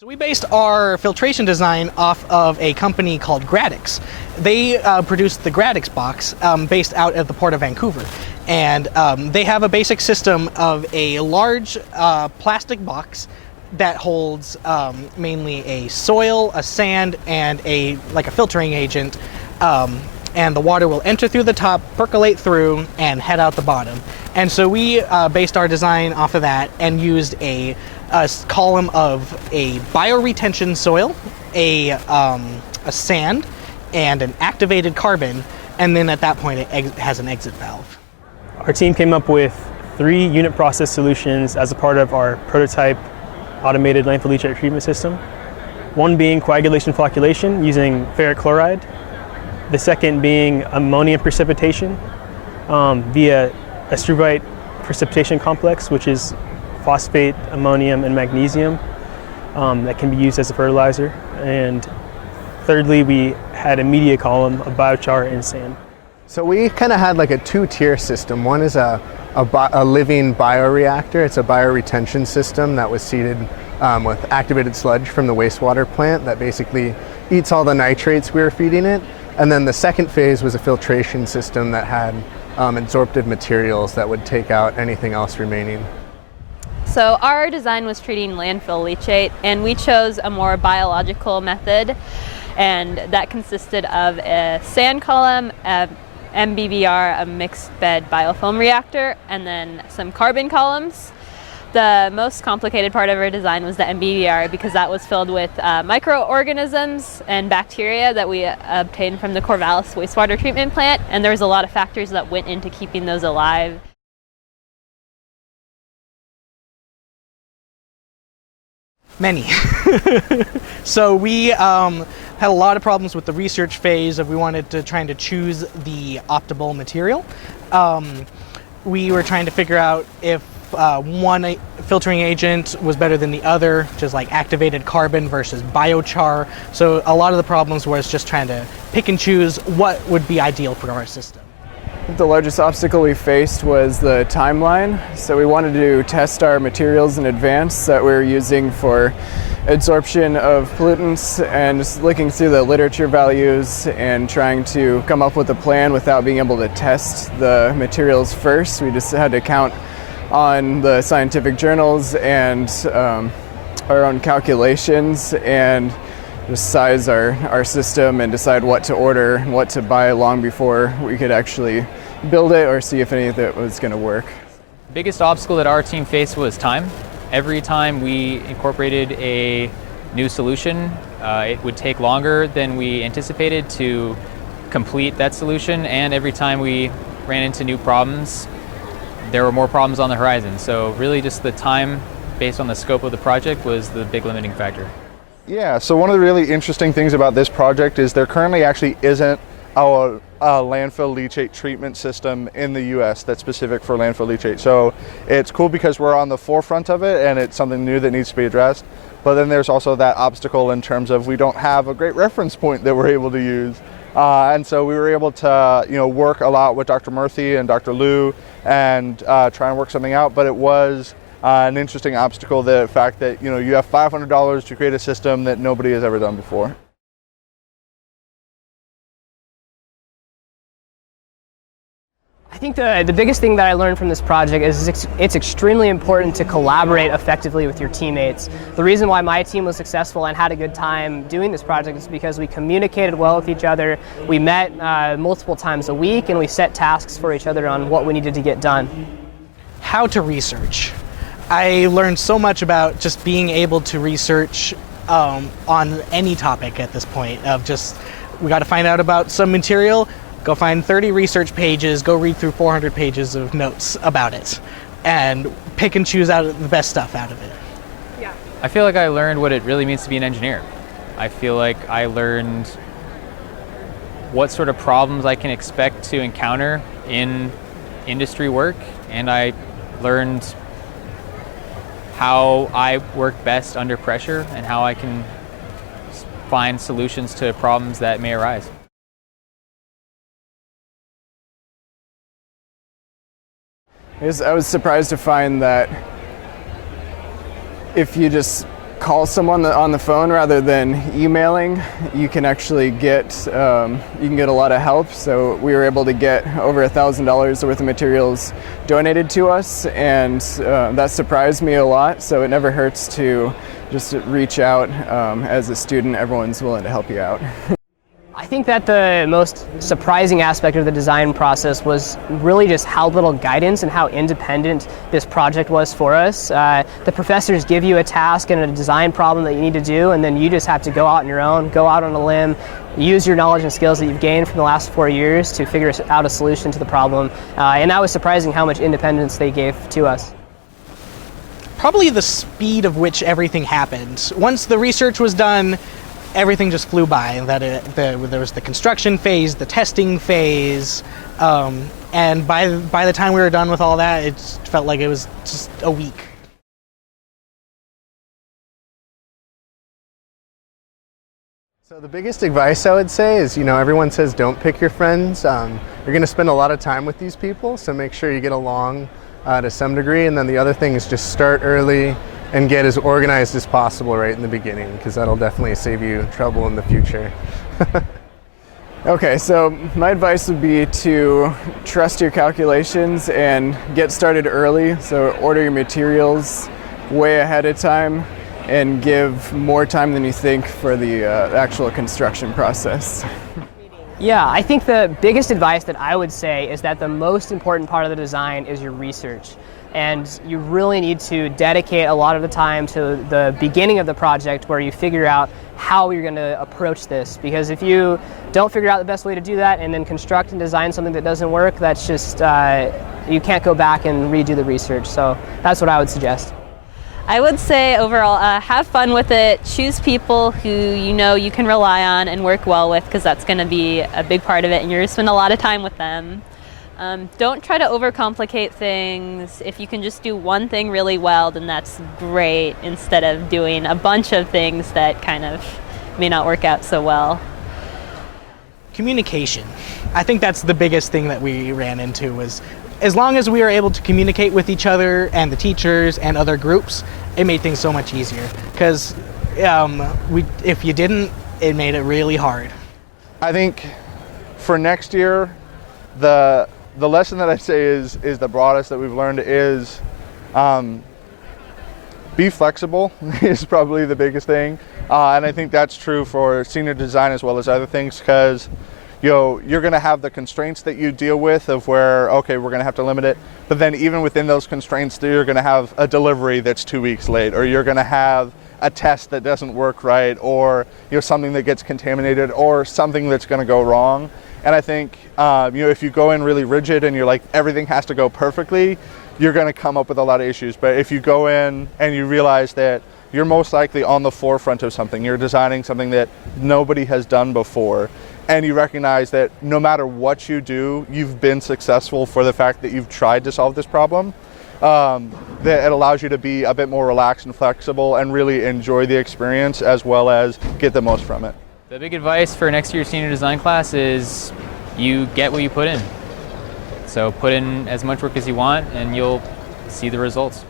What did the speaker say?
So we based our filtration design off of a company called Gradix. They produced the Gradix box based out at the Port of Vancouver. And they have a basic system of a large plastic box that holds mainly a soil, a sand, and a filtering agent. And the water will enter through the top, percolate through, and head out the bottom. And so we based our design off of that and used a column of a bioretention soil, a sand, and an activated carbon, and then at that point it has an exit valve. Our team came up with 3 unit process solutions as a part of our prototype automated landfill leachate treatment system. One being coagulation flocculation using ferric chloride. The second being ammonium precipitation via a struvite precipitation complex, which is phosphate, ammonium, and magnesium that can be used as a fertilizer. And thirdly, we had a media column of biochar and sand. So we kind of had like a 2-tier system. One is a living bioreactor. It's a bioretention system that was seeded with activated sludge from the wastewater plant that basically eats all the nitrates we were feeding it. And then the second phase was a filtration system that had adsorptive materials that would take out anything else remaining. So our design was treating landfill leachate, and we chose a more biological method, and that consisted of a sand column, a MBBR, a mixed bed biofilm reactor, and then some carbon columns. The most complicated part of our design was the MBBR because that was filled with microorganisms and bacteria that we obtained from the Corvallis wastewater treatment plant, and there was a lot of factors that went into keeping those alive. Many. So we had a lot of problems with the research phase of we wanted to trying to choose the optimal material. We were trying to figure out if one filtering agent was better than the other, just like activated carbon versus biochar. So a lot of the problems was just trying to pick and choose what would be ideal for our system. The largest obstacle we faced was the timeline. So we wanted to test our materials in advance that we were using for adsorption of pollutants, and just looking through the literature values and trying to come up with a plan without being able to test the materials first. We just had to count on the scientific journals and our own calculations and just size our system and decide what to order and what to buy long before we could actually build it or see if any of it was going to work. The biggest obstacle that our team faced was time. Every time we incorporated a new solution, it would take longer than we anticipated to complete that solution, and every time we ran into new problems, there were more problems on the horizon. So really just the time based on the scope of the project was the big limiting factor. Yeah, so one of the really interesting things about this project is there currently actually isn't a landfill leachate treatment system in the US that's specific for landfill leachate. So it's cool because we're on the forefront of it and it's something new that needs to be addressed. But then there's also that obstacle in terms of we don't have a great reference point that we're able to use. And so we were able to work a lot with Dr. Murthy and Dr. Liu and try and work something out, but it was an interesting obstacle, the fact that you have $500 to create a system that nobody has ever done before. I think the biggest thing that I learned from this project is it's extremely important to collaborate effectively with your teammates. The reason why my team was successful and had a good time doing this project is because we communicated well with each other, we met multiple times a week, and we set tasks for each other on what we needed to get done. How to research. I learned so much about just being able to research on any topic at this point of just, we got to find out about some material, go find 30 research pages, go read through 400 pages of notes about it, and pick and choose out the best stuff out of it. Yeah. I feel like I learned what it really means to be an engineer. I feel like I learned what sort of problems I can expect to encounter in industry work, and I learned how I work best under pressure and how I can find solutions to problems that may arise. I was surprised to find that if you just call someone on the phone rather than emailing, you can actually get a lot of help. So we were able to get over $1,000 worth of materials donated to us, and that surprised me a lot. So it never hurts to just reach out. As a student, everyone's willing to help you out. I think that the most surprising aspect of the design process was really just how little guidance and how independent this project was for us. The professors give you a task and a design problem that you need to do, and then you just have to go out on your own, go out on a limb, use your knowledge and skills that you've gained from the last 4 years to figure out a solution to the problem. And that was surprising how much independence they gave to us. Probably the speed of which everything happened. Once the research was done, everything just flew by. There was the construction phase, the testing phase, and by the time we were done with all that, it felt like it was just a week. So the biggest advice I would say is, everyone says don't pick your friends. You're going to spend a lot of time with these people, so make sure you get along to some degree. And then the other thing is just start early and get as organized as possible right in the beginning, because that'll definitely save you trouble in the future. Okay, so my advice would be to trust your calculations and get started early. So order your materials way ahead of time and give more time than you think for the actual construction process. Yeah, I think the biggest advice that I would say is that the most important part of the design is your research. And you really need to dedicate a lot of the time to the beginning of the project where you figure out how you're going to approach this. Because if you don't figure out the best way to do that and then construct and design something that doesn't work, that's just, you can't go back and redo the research. So that's what I would suggest. I would say overall, have fun with it. Choose people who you can rely on and work well with, because that's going to be a big part of it, and you're going to spend a lot of time with them. Don't try to overcomplicate things. If you can just do one thing really well, then that's great, instead of doing a bunch of things that kind of may not work out so well. Communication. I think that's the biggest thing that we ran into, was as long as we were able to communicate with each other and the teachers and other groups, it made things so much easier. Because if you didn't, it made it really hard. I think for next year, the lesson that I'd say is the broadest that we've learned is be flexible is probably the biggest thing. And I think that's true for senior design as well as other things, because you're going to have the constraints that you deal with of where, okay, we're going to have to limit it. But then even within those constraints, you're going to have a delivery that's 2 weeks late, or you're going to have a test that doesn't work right, or something that gets contaminated, or something that's going to go wrong. And I think if you go in really rigid and you're like, everything has to go perfectly, you're going to come up with a lot of issues. But if you go in and you realize that you're most likely on the forefront of something, you're designing something that nobody has done before, and you recognize that no matter what you do, you've been successful for the fact that you've tried to solve this problem, that it allows you to be a bit more relaxed and flexible and really enjoy the experience as well as get the most from it. The big advice for next year's senior design class is you get what you put in. So put in as much work as you want and you'll see the results.